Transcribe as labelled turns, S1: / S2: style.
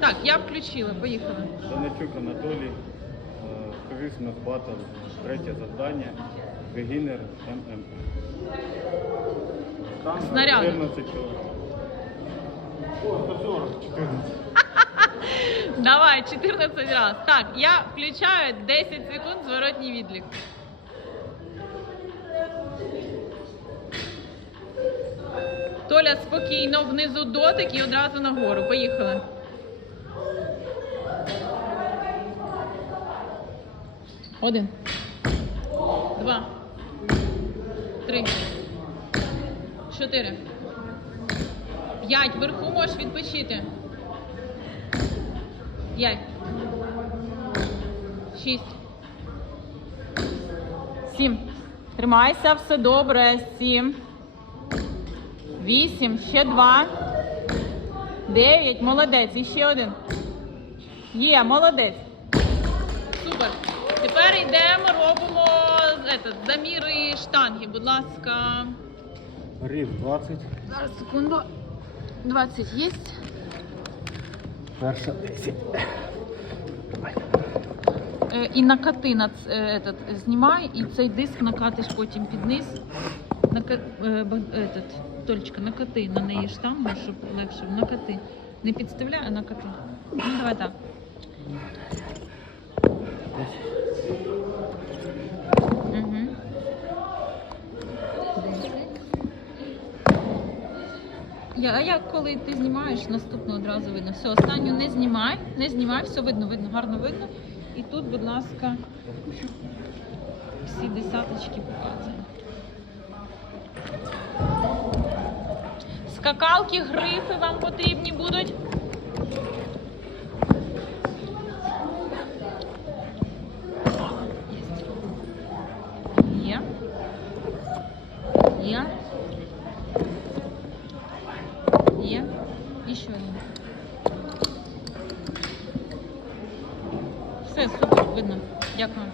S1: Так, я включила, поїхали.
S2: Даничук Анатолій, Christmas Battle, третє завдання, Beginner ММ. Там
S1: Снаряди.
S2: 14 кг. О, 140, 14.
S1: Давай, 14 раз. Так, я включаю 10 секунд зворотній відлік. Толя спокійно, внизу дотик і одразу нагору. Поїхали. Один. Два. Три. Чотири. П'ять. Вверху можеш відпочити. П'ять. Шість. Сім. Тримайся, все добре. Сім. Вісім. Ще два. Дев'ять. Молодець. І ще один. Є, молодець. Супер. Тепер йдемо, робимо этот, заміри штанги. Будь ласка.
S2: Рів 20,
S1: Зараз секунду. 20 є.
S2: перша 10.
S1: Е, І накати на ц- е, этот, знімай, і цей диск накатиш потім під низ. Нака, е, ба- этот, Толечка, накати на неї штангу, щоб легше. Накати. Не підставляй, а накати. Ну, давай так. Я, а як коли ти знімаєш, наступну одразу видно. Все, останню не знімай, не знімай, все видно, видно, гарно видно. І тут, будь ласка, всі десяточки показуємо. Скакалки, грифи вам потрібні будуть. Є. Є. І ще один. Все, супер, видно. Дякую.